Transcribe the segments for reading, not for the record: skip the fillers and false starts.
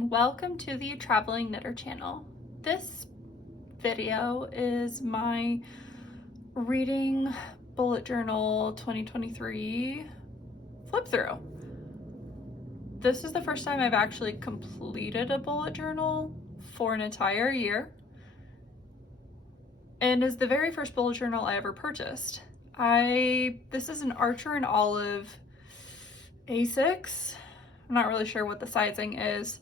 and welcome to the Traveling Knitter channel. This video is my reading bullet journal 2023 flip through. This is the first time I've actually completed a bullet journal for an entire year, and is the very first bullet journal I ever purchased. This is an Archer and Olive A6. I'm not really sure what the sizing is.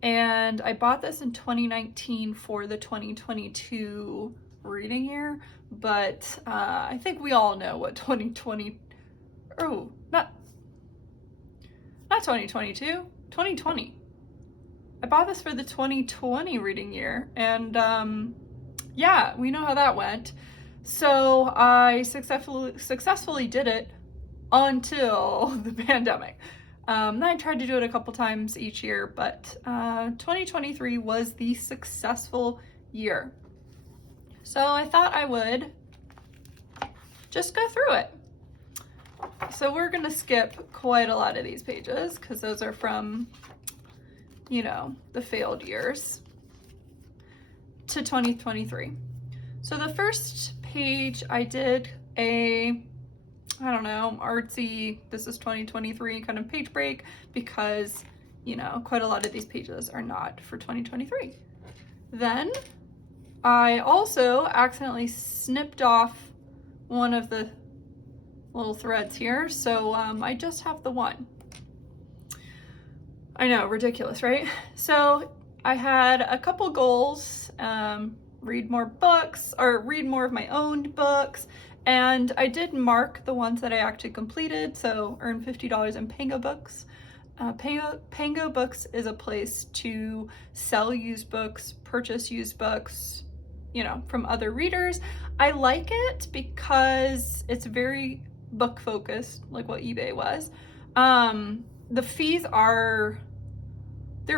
And I bought this in 2019 for the 2022 reading year, but I think we all know what 2022. I bought this for the 2020 reading year, and yeah, we know how that went. So I successfully did it until the pandemic. Then I tried to do it a couple times each year, but 2023 was the successful year. So I thought I would just go through it. So we're gonna skip quite a lot of these pages because those are from, you know, the failed years to 2023. So the first page I did I don't know, artsy, this is 2023 kind of page break because, you know, quite a lot of these pages are not for 2023. Then I also accidentally snipped off one of the little threads here, so I just have the one. I know, ridiculous, right? So I had a couple goals, read more books, or read more of my own books, and I did mark the ones that I actually completed, so earn $50 in Pango Books. Pango Books is a place to sell used books, purchase used books, you know, from other readers. I like it because it's very book focused, like what eBay was. The fees they're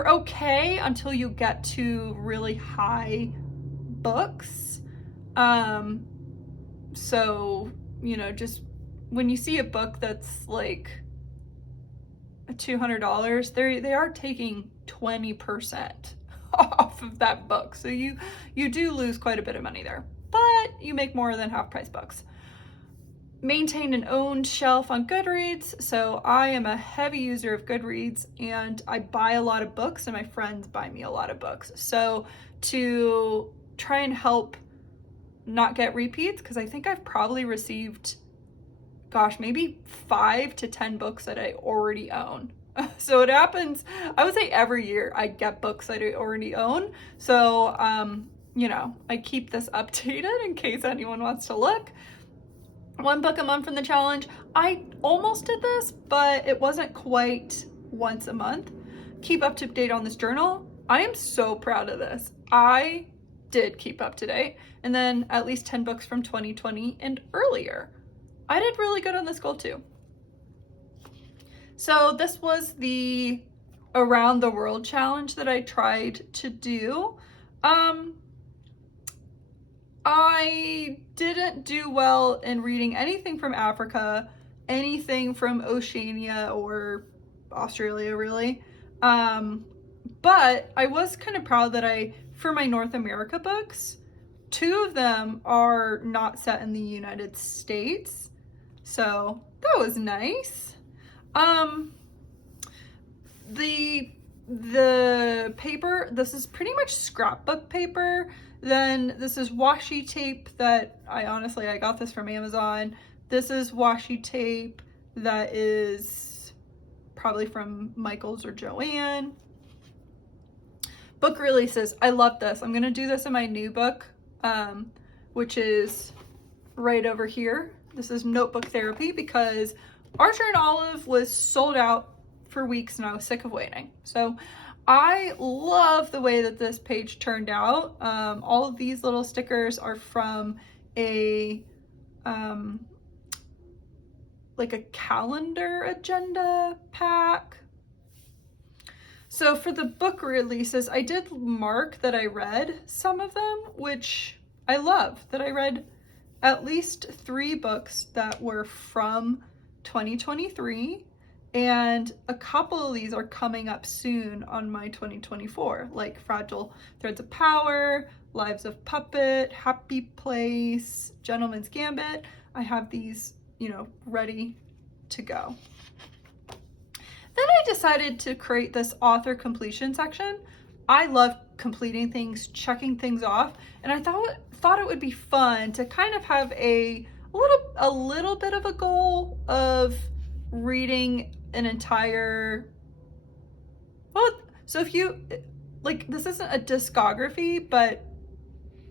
okay until you get to really high books. So, you know, just when you see a book that's like $200, they are taking 20% off of that book. So you do lose quite a bit of money there, but you make more than half price books. Maintain an owned shelf on Goodreads. So I am a heavy user of Goodreads, and I buy a lot of books, and my friends buy me a lot of books. So to try and help not get repeats, because I think I've probably received, gosh, maybe 5 to 10 books that I already own. So it happens, I would say every year I get books that I already own. So, you know, I keep this updated in case anyone wants to look. One book a month from the challenge. I almost did this, but it wasn't quite once a month. Keep up to date on this journal. I am so proud of this. I did keep up to date, and then at least 10 books from 2020 and earlier. I did really good on this goal too. So this was the around the world challenge that I tried to do. I didn't do well in reading anything from Africa, anything from Oceania or Australia really. But I was kind of proud that for my North America books, 2 of them are not set in the United States. So that was nice. The paper, this is pretty much scrapbook paper. Then this is washi tape that I got this from Amazon. This is washi tape that is probably from Michaels or Joanne. Book releases. I love this. I'm going to do this in my new book, which is right over here. This is Notebook Therapy, because Archer and Olive was sold out for weeks and I was sick of waiting. So I love the way that this page turned out. All of these little stickers are from like a calendar agenda pack. So for the book releases, I did mark that I read some of them, which I love, that I read at least 3 books that were from 2023 And a couple of these are coming up soon on my 2024, like Fragile Threads of Power, Lives of Puppet, Happy Place, Gentleman's Gambit. I have these, ready to go. Then I decided to create this author completion section. I love completing things, checking things off, and I thought it would be fun to kind of have a little bit of a goal of reading an entire, so if you, this isn't a discography, but,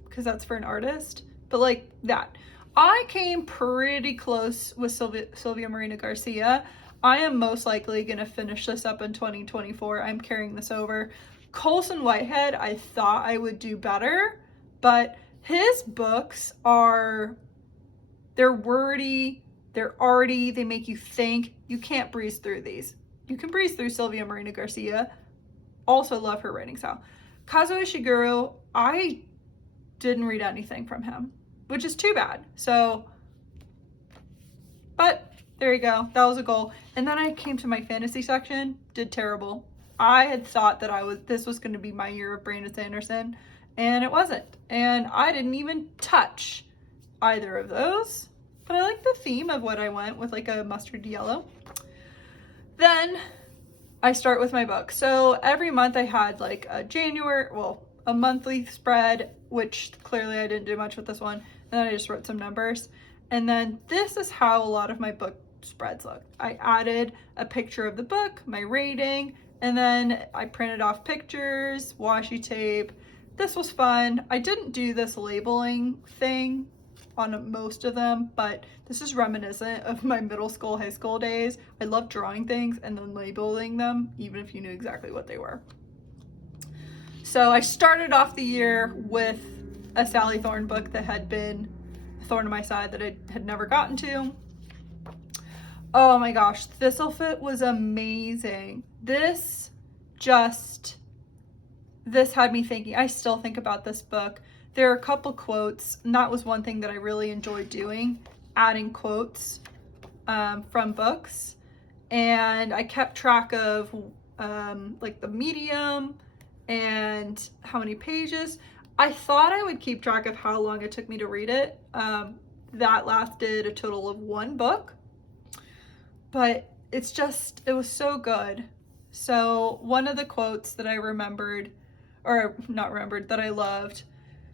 because that's for an artist, but like that. I came pretty close with Sylvia Marina Garcia. I am most likely going to finish this up in 2024. I'm carrying this over. Colson Whitehead, I thought I would do better, but his books they're wordy, they're arty, they make you think. You can't breeze through these. You can breeze through Sylvia Marina Garcia. Also love her writing style. Kazuo Ishiguro, I didn't read anything from him, which is too bad. But there you go. That was a goal. And then I came to my fantasy section, did terrible. I had thought that this was going to be my year of Brandon Sanderson, and it wasn't. And I didn't even touch either of those. But I like the theme of what I went with, like a mustard yellow. Then I start with my book. So every month I had like a monthly spread, which clearly I didn't do much with this one. And then I just wrote some numbers. And then this is how a lot of my book spreads look. I added a picture of the book, my rating, and then I printed off pictures, washi tape. This was fun. I didn't do this labeling thing on most of them, but this is reminiscent of my middle school, high school days. I loved drawing things and then labeling them, even if you knew exactly what they were. So I started off the year with a Sally Thorne book that had been a thorn in my side that I had never gotten to. Oh my gosh, Thistlefit was amazing. This had me thinking. I still think about this book. There are a couple quotes, and that was one thing that I really enjoyed doing, adding quotes from books. And I kept track of like the medium and how many pages. I thought I would keep track of how long it took me to read it. That lasted a total of one book, but it was so good. So one of the quotes that I that I loved: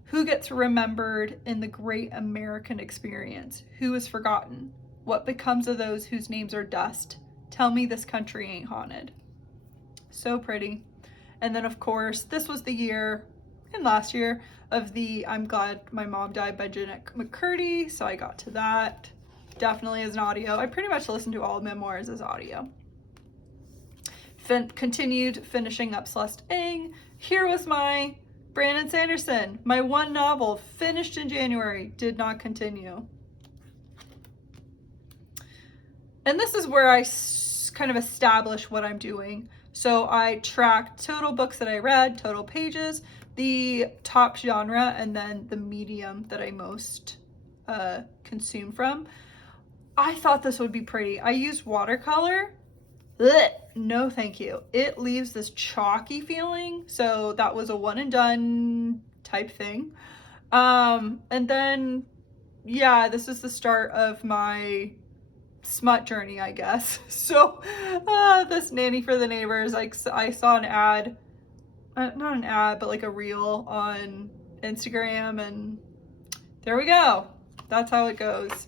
who gets remembered in the great American experience? Who is forgotten? What becomes of those whose names are dust? Tell me this country ain't haunted. So pretty. And then of course, this was the year, and last year, of the I'm Glad My Mom Died by Jeanette McCurdy, so I got to that. Definitely as an audio. I pretty much listened to all memoirs as audio. Continued finishing up Celeste Ng. Here was my Brandon Sanderson, my one novel, finished in January, did not continue. And this is where I kind of establish what I'm doing. So I track total books that I read, total pages, the top genre, and then the medium that I most consume from. I thought this would be pretty. I used watercolor. Ugh, no thank you. It leaves this chalky feeling, so that was a one and done type thing. And then, yeah, this is the start of my smut journey, I guess. So this Nanny for the Neighbors, like I saw an ad, not an ad, but like a reel on Instagram, and there we go. That's how it goes.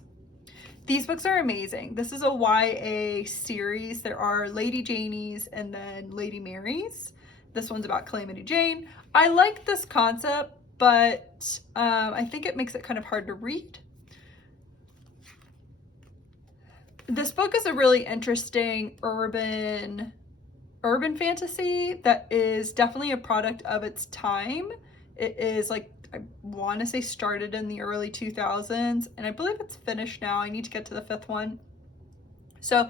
These books are amazing. This is a YA series. There are Lady Janies and then Lady Marys. This one's about Calamity Jane. I like this concept, but I think it makes it kind of hard to read. This book is a really interesting urban fantasy that is definitely a product of its time. It is like, I want to say started in the early 2000s, and I believe it's finished now. I need to get to the 5th one. So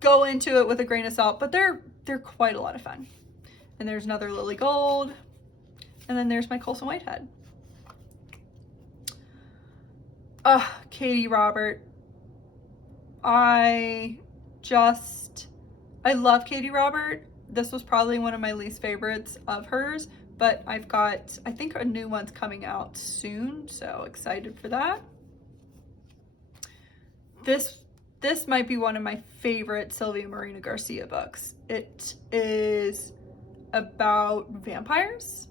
go into it with a grain of salt, but they're quite a lot of fun. And there's another Lily Gold, and then there's my Colson Whitehead. Katie Robert. I I love Katie Robert. This was probably one of my least favorites of hers, but I've got, I think a new one's coming out soon, so excited for that. This might be one of my favorite Sylvia Marina Garcia books. It is about vampires.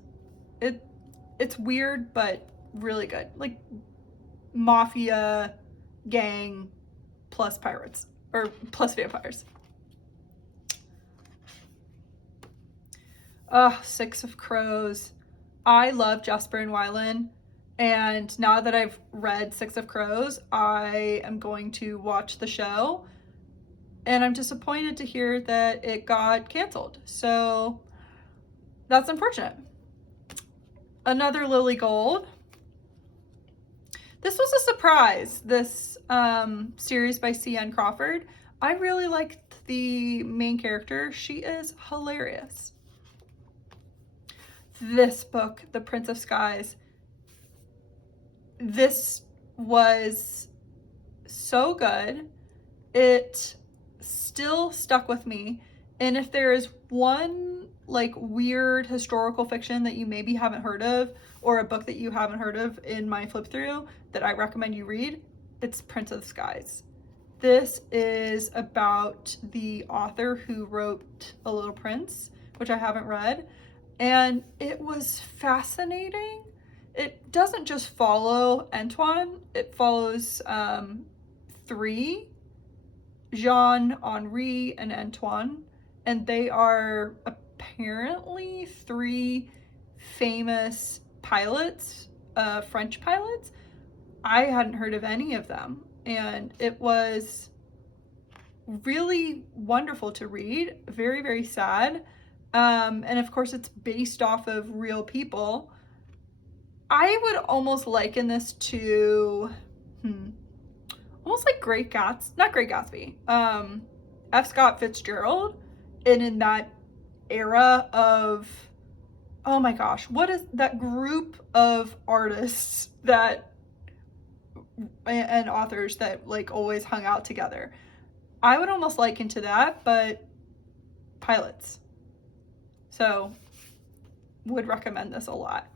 It's weird, but really good. Like mafia gang plus pirates, or plus vampires. Six of Crows. I love Jesper and Wylan, and now that I've read Six of Crows, I am going to watch the show, and I'm disappointed to hear that it got canceled. So that's unfortunate. Another Lily Gold. This was a surprise, this series by Cen Crawford. I really liked the main character. She is hilarious. This book, The Prince of Skies, this was so good. It still stuck with me. And if there is one like weird historical fiction that you maybe haven't heard of, or a book that you haven't heard of in my flip through that I recommend you read, it's Prince of Skies. This is about the author who wrote A Little Prince, which I haven't read. And it was fascinating. It doesn't just follow Antoine, it follows three, Jean, Henri, and Antoine. And they are apparently three famous pilots, French pilots. I hadn't heard of any of them. And it was really wonderful to read, very, very sad. And of course it's based off of real people. I would almost liken this to, almost like not Great Gatsby, F. Scott Fitzgerald, and in that era of, oh my gosh, what is that group of artists that, and authors that like always hung out together. I would almost liken to that, but pilots. So would recommend this a lot.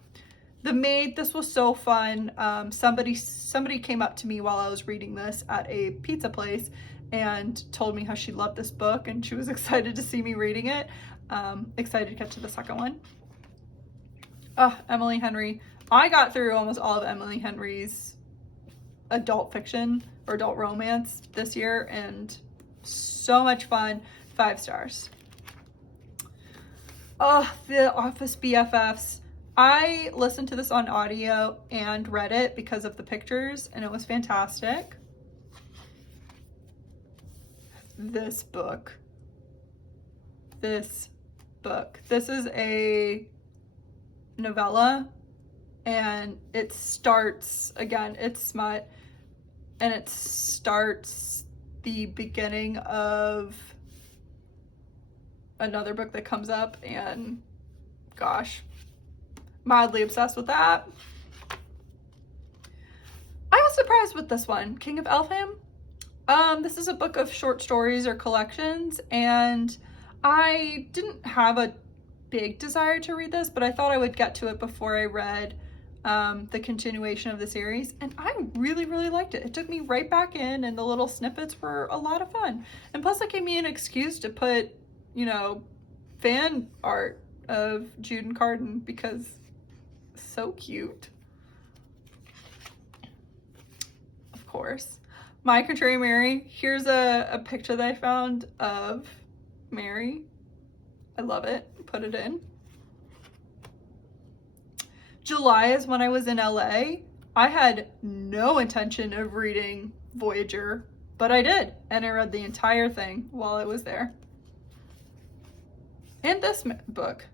The Maid, this was so fun. Somebody came up to me while I was reading this at a pizza place and told me how she loved this book and she was excited to see me reading it. Excited to get to the second one. Emily Henry. I got through almost all of Emily Henry's adult fiction or adult romance this year, and so much fun. 5 stars. The Office BFFs. I listened to this on audio and read it because of the pictures, and it was fantastic. This book. This is a novella, and it starts, again, it's smut, and it starts the beginning of another book that comes up, and gosh, mildly obsessed with that. I was surprised with this one, King of Elfham. This is a book of short stories or collections, and I didn't have a big desire to read this, but I thought I would get to it before I read the continuation of the series, and I really, really liked it. It took me right back in, and the little snippets were a lot of fun. And plus it gave me an excuse to put, you know, fan art of Jude and Carden, because so cute. Of course. My Contrary Mary. Here's a picture that I found of Mary. I love it. Put it in. July is when I was in LA. I had no intention of reading Voyager, but I did, and I read the entire thing while I was there. And this book.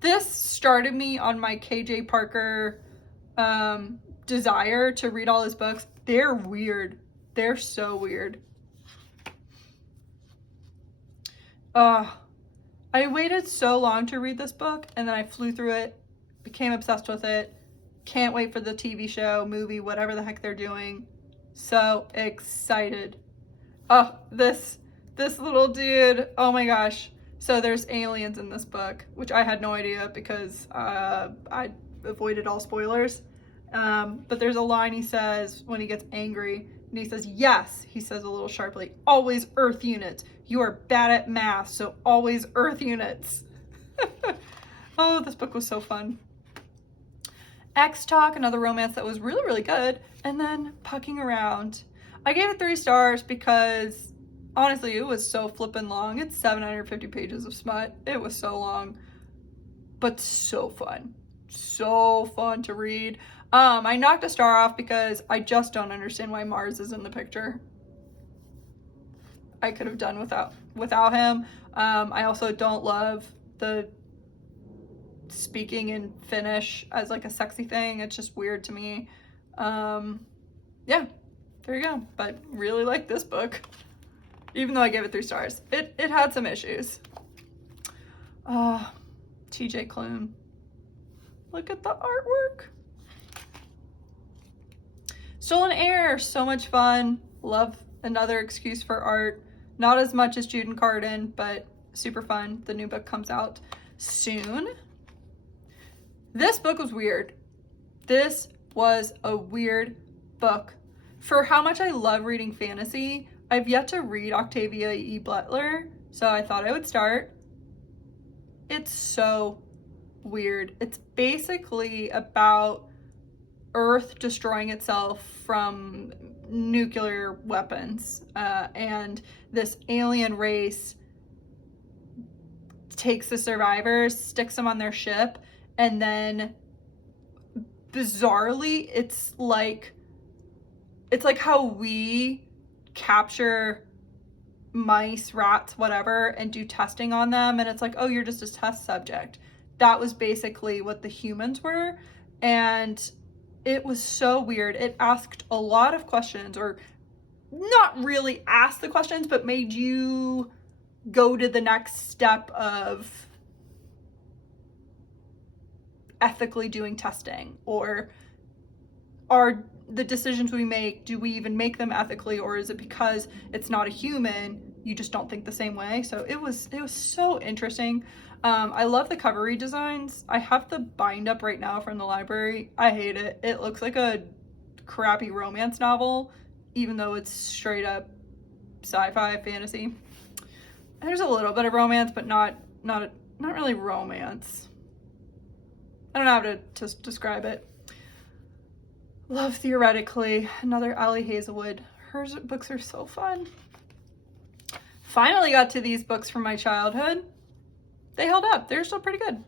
This started me on my KJ Parker desire to read all his books. They're weird. They're so weird. I waited so long to read this book, and then I flew through it, became obsessed with it. Can't wait for the TV show, movie, whatever the heck they're doing. So excited. This This little dude, oh my gosh. So there's aliens in this book, which I had no idea because I avoided all spoilers. But there's a line he says when he gets angry, and he says, yes, he says a little sharply, always Earth units. You are bad at math, so always Earth units. Oh, this book was so fun. X Talk, another romance that was really, really good. And then Pucking Around. I gave it 3 stars because honestly, it was so flippin' long. It's 750 pages of smut. It was so long, but so fun. So fun to read. I knocked a star off because I just don't understand why Mars is in the picture. I could have done without him. I also don't love the speaking in Finnish as like a sexy thing. It's just weird to me. Yeah, there you go. But really like this book, even though I gave it 3 stars. It had some issues. TJ Klune. Look at the artwork. Stolen Air, so much fun. Love another excuse for art. Not as much as Jude and Carden, but super fun. The new book comes out soon. This book was weird. This was a weird book. For how much I love reading fantasy, I've yet to read Octavia E. Butler, so I thought I would start. It's so weird. It's basically about Earth destroying itself from nuclear weapons, and this alien race takes the survivors, sticks them on their ship, and then bizarrely it's like how we capture mice, rats, whatever, and do testing on them, and it's like, oh, you're just a test subject. That was basically what the humans were, and it was so weird. It asked a lot of questions, or not really asked the questions, but made you go to the next step of ethically doing testing, or are the decisions we make, do we even make them ethically, or is it because it's not a human, you just don't think the same way? So it was so interesting. I love the cover redesigns. I have the bind up right now from the library. I hate it. It looks like a crappy romance novel, even though it's straight up sci-fi fantasy. There's a little bit of romance, but not really romance. I don't know how to describe it. Love Theoretically, another Ali Hazelwood. Her books are so fun. Finally got to these books from my childhood. They held up. They're still pretty good.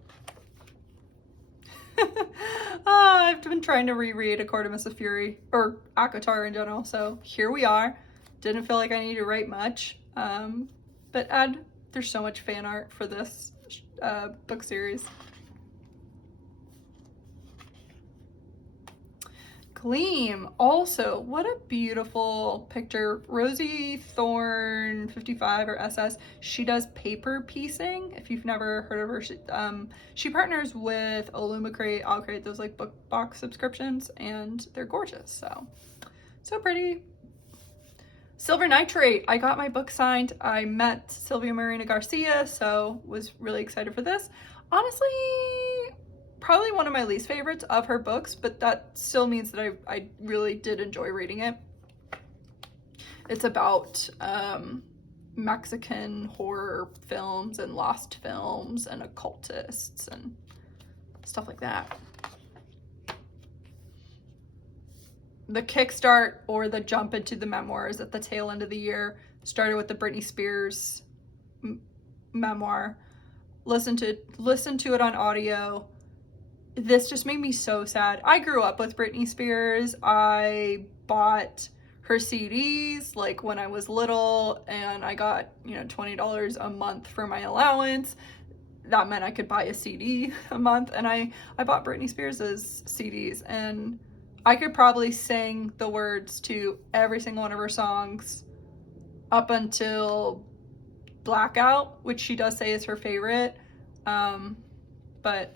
I've been trying to reread A Quartermass of Fury, or Acatar in general, so here we are. Didn't feel like I needed to write much, but there's so much fan art for this book series. Gleam, also, what a beautiful picture. Rosie Thorne 55 or SS, she does paper piecing. If you've never heard of her, she partners with Illumicrate. I'll create those like book box subscriptions, and they're gorgeous. So pretty. Silver Nitrate, I got my book signed. I met Sylvia Marina Garcia, so was really excited for this. Honestly, probably one of my least favorites of her books, but that still means that I really did enjoy reading it. It's about Mexican horror films and lost films and occultists and stuff like that. The kickstart or the jump into the memoirs at the tail end of the year started with the Britney Spears memoir. Listen to it on audio. This just made me so sad. I grew up with Britney Spears. I bought her CDs like when I was little, and I got, $20 a month for my allowance. That meant I could buy a CD a month, and I bought Britney Spears's CDs, and I could probably sing the words to every single one of her songs up until Blackout, which she does say is her favorite. But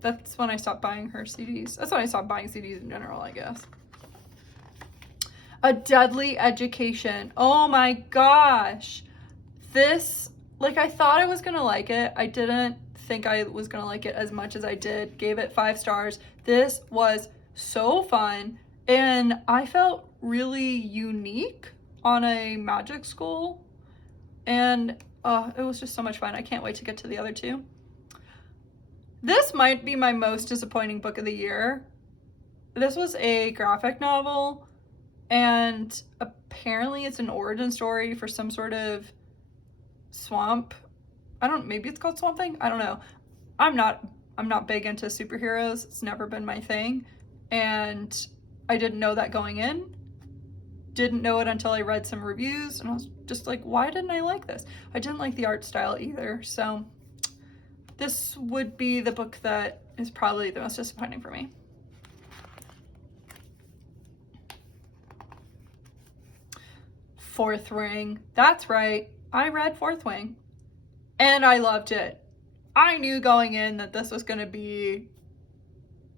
that's when I stopped buying her CDs. That's when I stopped buying CDs in general, I guess. A Deadly Education. Oh my gosh. This, like, I thought I was gonna like it. I didn't think I was gonna like it as much as I did. Gave it 5 stars. This was so fun, and I felt really unique on a magic school, and it was just so much fun. I can't wait to get to the other 2. This might be my most disappointing book of the year. This was a graphic novel, and apparently it's an origin story for some sort of swamp. Maybe it's called Swamp Thing? I don't know. I'm not big into superheroes. It's never been my thing. And I didn't know that going in. Didn't know it until I read some reviews, and I was just like, why didn't I like this? I didn't like the art style either. So this would be the book that is probably the most disappointing for me. Fourth Ring. That's right. I read Fourth Wing, and I loved it. I knew going in that this was going to be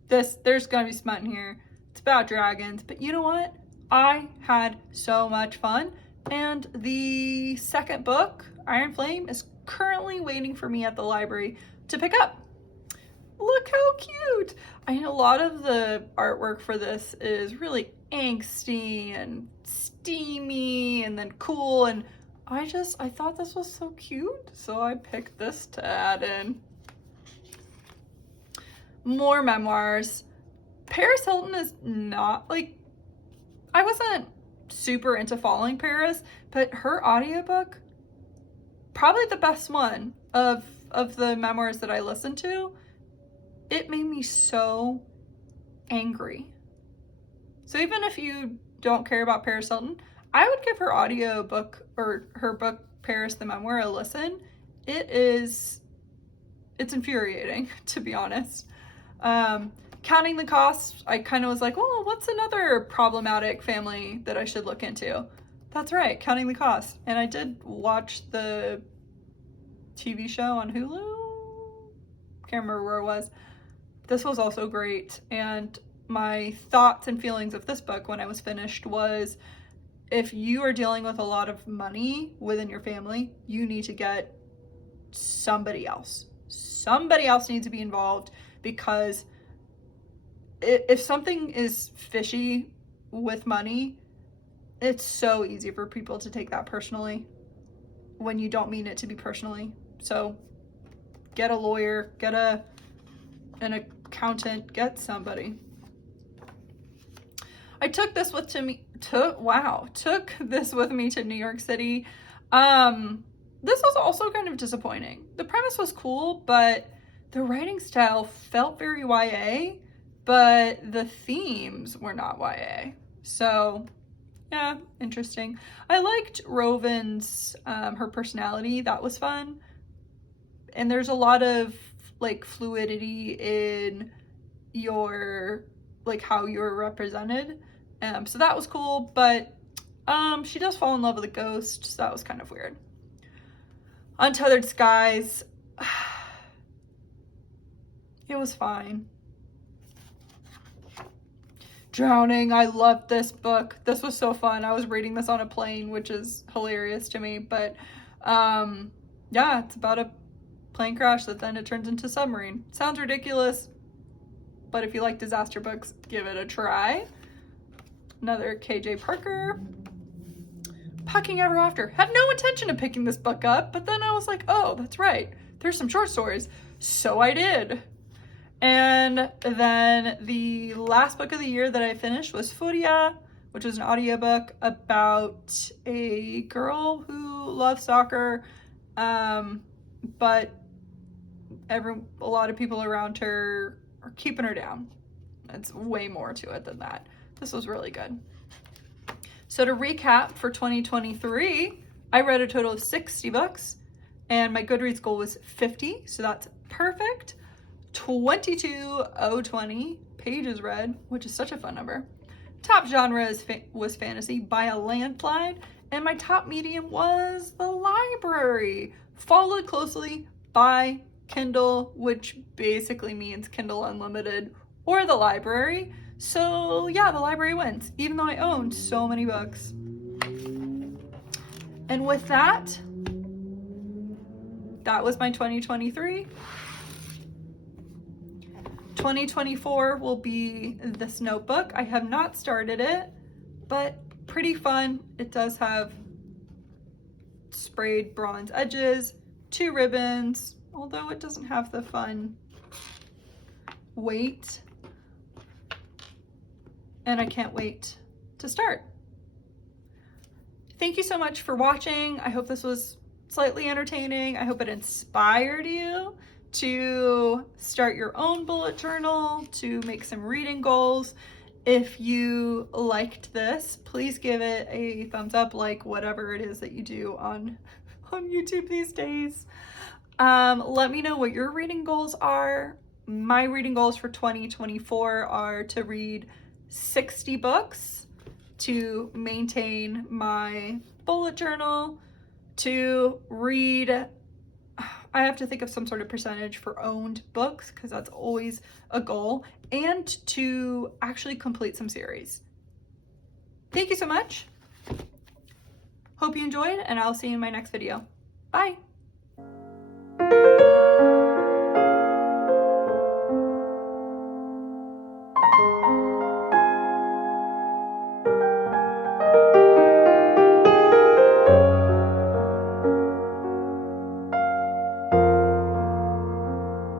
there's going to be smut in here. It's about dragons, but you know what? I had so much fun, and the second book, Iron Flame, is currently waiting for me at the library to pick up. Look how cute! I know a lot of the artwork for this is really angsty and steamy and then cool, and I thought this was so cute, so I picked this to add in. More memoirs. Paris Hilton is not, like, I wasn't super into following Paris, but her audiobook, probably the best one of the memoirs that I listened to. It made me so angry. So even if you don't care about Paris Hilton, I would give her audiobook or her book Paris the Memoir a listen. It's infuriating, to be honest. Counting the Cost, I kind of was like, oh, what's another problematic family that I should look into? That's right, Counting the Cost. And I did watch the TV show on Hulu. Can't remember where it was. This was also great. And my thoughts and feelings of this book when I was finished was, if you are dealing with a lot of money within your family, you need to get somebody else. Somebody else needs to be involved, because if something is fishy with money, it's so easy for people to take that personally when you don't mean it to be personally. So get a lawyer, get an accountant, get somebody. I took this with this with me to New York City. This was also kind of disappointing. The premise was cool, but the writing style felt very YA, but the themes were not YA. So yeah, interesting. I liked Roven's, her personality. That was fun. And there's a lot of like fluidity in your, like, how you're represented. So that was cool, but she does fall in love with a ghost, so that was kind of weird. Untethered Skies. It was fine. Drowning. I loved this book. This was so fun. I was reading this on a plane, which is hilarious to me, but yeah, it's about a plane crash that then it turns into a submarine. Sounds ridiculous, but if you like disaster books, give it a try. Another KJ Parker. Packing Ever After. Had no intention of picking this book up, but then I was like, oh, that's right. There's some short stories. So I did. And then the last book of the year that I finished was Furia, which was an audiobook about a girl who loves soccer, but a lot of people around her are keeping her down. It's way more to it than that. This was really good. So to recap, for 2023, I read a total of 60 books, and my Goodreads goal was 50, so that's perfect. 22,020 pages read, which is such a fun number. Top genre was fantasy by a landslide, and my top medium was the library, followed closely by Kindle, which basically means Kindle Unlimited or the library. So yeah, the library wins, even though I owned so many books. And with that, that was my 2023. 2024 will be this notebook. I have not started it, but pretty fun. It does have sprayed bronze edges, 2 ribbons, although it doesn't have the fun weight. And I can't wait to start. Thank you so much for watching. I hope this was slightly entertaining. I hope it inspired you to start your own bullet journal, to make some reading goals. If you liked this, please give it a thumbs up, like whatever it is that you do on YouTube these days. Let me know what your reading goals are. My reading goals for 2024 are to read 60 books, to maintain my bullet journal, to read, I have to think of some sort of percentage for owned books because that's always a goal, and to actually complete some series. Thank you so much. Hope you enjoyed, and I'll see you in my next video. Bye.